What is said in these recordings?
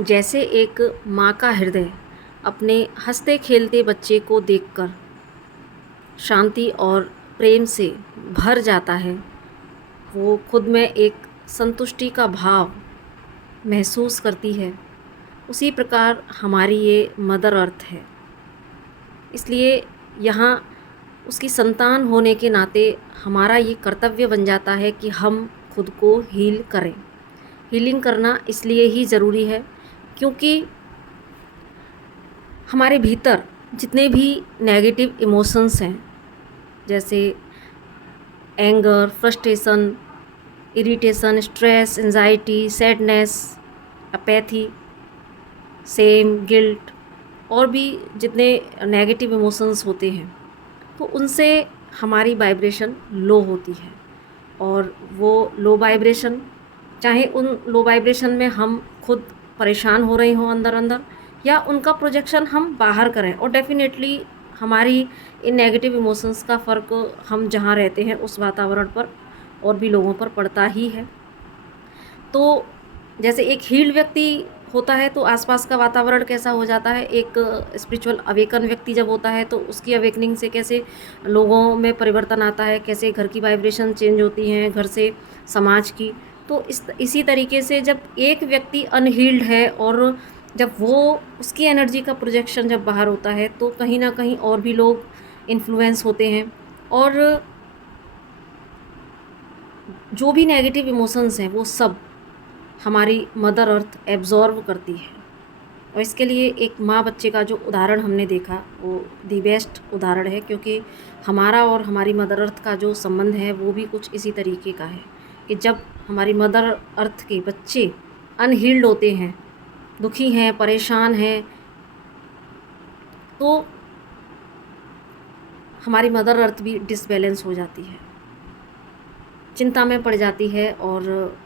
जैसे एक माँ का हृदय अपने हंसते खेलते बच्चे को देखकर शांति और प्रेम से भर जाता है, वो खुद में एक संतुष्टि का भाव महसूस करती है। उसी प्रकार हमारी ये मदर अर्थ है। इसलिए यहाँ उसकी संतान होने के नाते हमारा ये कर्तव्य बन जाता है कि हम खुद को हील करें। हीलिंग करना इसलिए ही ज़रूरी है क्योंकि हमारे भीतर जितने भी नेगेटिव इमोशंस हैं, जैसे anger, frustration, irritation, stress, anxiety, sadness, apathy, same, guilt और भी जितने नेगेटिव इमोशंस होते हैं, तो उनसे हमारी वाइब्रेशन लो होती है। और वो लो वाइब्रेशन, चाहे उन लो वाइब्रेशन में हम खुद परेशान हो रहे हों अंदर अंदर, या उनका प्रोजेक्शन हम बाहर करें, और डेफिनेटली हमारी इन नेगेटिव इमोशंस का फ़र्क हम जहाँ रहते हैं उस वातावरण पर और भी लोगों पर पड़ता ही है। तो जैसे एक हील्ड व्यक्ति होता है तो आसपास का वातावरण कैसा हो जाता है, एक स्पिरिचुअल अवेकन व्यक्ति जब होता है तो उसकी अवेकनिंग से कैसे लोगों में परिवर्तन आता है, कैसे घर की वाइब्रेशन चेंज होती हैं, घर से समाज की। तो इसी तरीके से जब एक व्यक्ति अनहील्ड है और जब वो उसकी एनर्जी का प्रोजेक्शन जब बाहर होता है तो कहीं ना कहीं और भी लोग इन्फ्लुएंस होते हैं, और जो भी नेगेटिव इमोशंस हैं वो सब हमारी मदर अर्थ एब्जॉर्व करती है। और इसके लिए एक माँ बच्चे का जो उदाहरण हमने देखा वो दी बेस्ट उदाहरण है, क्योंकि हमारा और हमारी मदर अर्थ का जो संबंध है वो भी कुछ इसी तरीके का है कि जब हमारी मदर अर्थ के बच्चे अनहील्ड होते हैं, दुखी हैं, परेशान हैं, तो हमारी मदर अर्थ भी डिसबैलेंस हो जाती है, चिंता में पड़ जाती है। और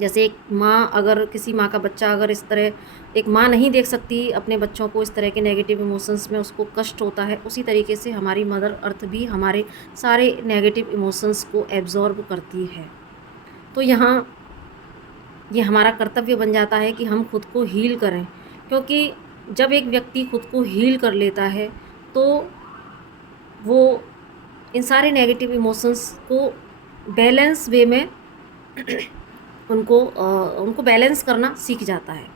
जैसे एक माँ, अगर किसी माँ का बच्चा अगर इस तरह, एक माँ नहीं देख सकती अपने बच्चों को इस तरह के नेगेटिव इमोशंस में, उसको कष्ट होता है, उसी तरीके से हमारी मदर अर्थ भी हमारे सारे नेगेटिव इमोशंस को एब्जॉर्ब करती है। तो यहाँ ये हमारा कर्तव्य बन जाता है कि हम खुद को हील करें, क्योंकि जब एक व्यक्ति खुद को हील कर लेता है तो वो इन सारे नेगेटिव इमोशंस को बैलेंस वे में उनको बैलेंस करना सीख जाता है।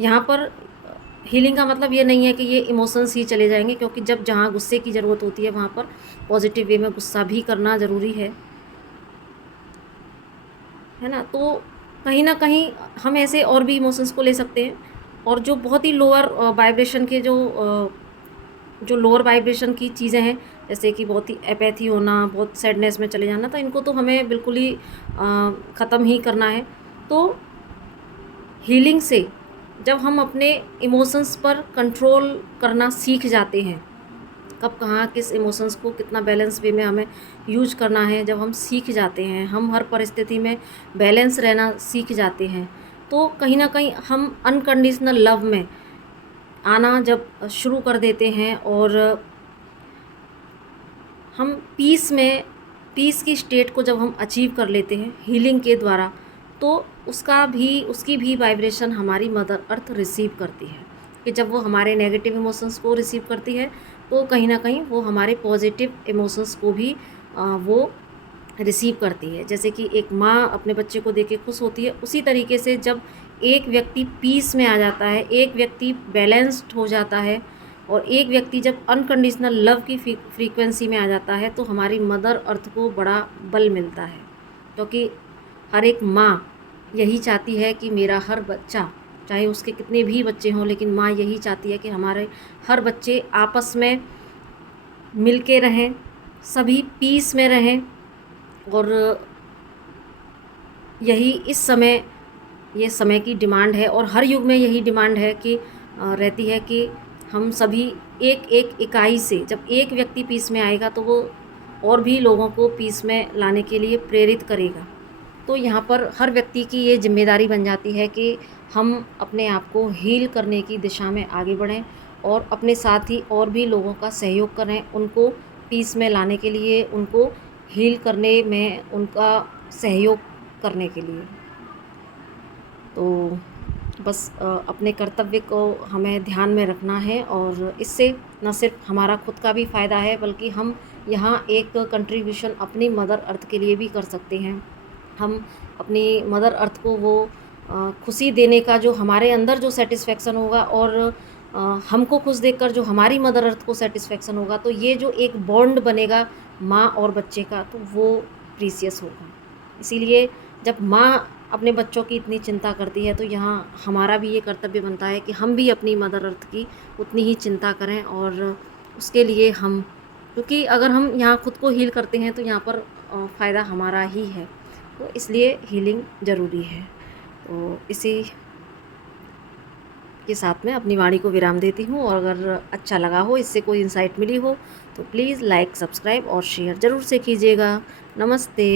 यहाँ पर हीलिंग का मतलब ये नहीं है कि ये इमोशंस ही चले जाएंगे, क्योंकि जब जहाँ गुस्से की ज़रूरत होती है वहाँ पर पॉजिटिव वे में गुस्सा भी करना ज़रूरी है ना। तो कहीं ना कहीं हम ऐसे और भी इमोशंस को ले सकते हैं, और जो बहुत ही लोअर वाइब्रेशन के जो लोअर वाइब्रेशन की चीज़ें हैं, जैसे कि बहुत ही एपैथी होना, बहुत सैडनेस में चले जाना, तो इनको तो हमें बिल्कुल ही ख़त्म ही करना है। तो हीलिंग से जब हम अपने इमोशंस पर कंट्रोल करना सीख जाते हैं, कब कहाँ किस इमोशंस को कितना बैलेंस वे में हमें यूज करना है, जब हम सीख जाते हैं, हम हर परिस्थिति में बैलेंस रहना सीख जाते हैं, तो कहीं ना कहीं हम अनकंडीशनल लव में आना जब शुरू कर देते हैं और हम पीस की स्टेट को जब हम अचीव कर लेते हैं हीलिंग के द्वारा, तो उसकी भी वाइब्रेशन हमारी मदर अर्थ रिसीव करती है। कि जब वो हमारे नेगेटिव इमोशंस को रिसीव करती है तो कहीं ना कहीं वो हमारे पॉजिटिव इमोशंस को भी वो रिसीव करती है। जैसे कि एक माँ अपने बच्चे को देख के खुश होती है, उसी तरीके से जब एक व्यक्ति पीस में आ जाता है, एक व्यक्ति बैलेंस्ड हो जाता है, और एक व्यक्ति जब अनकंडीशनल लव की फ्रीक्वेंसी में आ जाता है, तो हमारी मदर अर्थ को बड़ा बल मिलता है। क्योंकि हर एक माँ यही चाहती है कि मेरा हर बच्चा, चाहे उसके कितने भी बच्चे हों, लेकिन माँ यही चाहती है कि हमारे हर बच्चे आपस में मिल के रहें, सभी पीस में रहें। और यही ये समय की डिमांड है, और हर युग में यही डिमांड है कि रहती है कि हम सभी एक एक इकाई से, जब एक व्यक्ति पीस में आएगा तो वो और भी लोगों को पीस में लाने के लिए प्रेरित करेगा। तो यहाँ पर हर व्यक्ति की ये जिम्मेदारी बन जाती है कि हम अपने आप को हील करने की दिशा में आगे बढ़ें, और अपने साथ ही और भी लोगों का सहयोग करें, उनको पीस में लाने के लिए, उनको हील करने में उनका सहयोग करने के लिए। तो बस अपने कर्तव्य को हमें ध्यान में रखना है, और इससे न सिर्फ हमारा खुद का भी फ़ायदा है, बल्कि हम यहाँ एक कंट्रीब्यूशन अपनी मदर अर्थ के लिए भी कर सकते हैं। हम अपनी मदर अर्थ को वो खुशी देने का जो हमारे अंदर जो सैटिस्फैक्शन होगा, और हमको खुश देखकर जो हमारी मदर अर्थ को सैटिस्फैक्शन होगा, तो ये जो एक बॉन्ड बनेगा माँ और बच्चे का, तो वो प्रीसियस होगा। इसीलिए जब माँ अपने बच्चों की इतनी चिंता करती है, तो यहाँ हमारा भी ये कर्तव्य बनता है कि हम भी अपनी मदर अर्थ की उतनी ही चिंता करें, और उसके लिए हम, क्योंकि अगर हम यहाँ खुद को हील करते हैं तो यहाँ पर फ़ायदा हमारा ही है, तो इसलिए हीलिंग ज़रूरी है। तो इसी के साथ में अपनी वाणी को विराम देती हूँ, और अगर अच्छा लगा हो, इससे कोई इंसाइट मिली हो, तो प्लीज़ लाइक, सब्सक्राइब और शेयर ज़रूर से कीजिएगा। नमस्ते।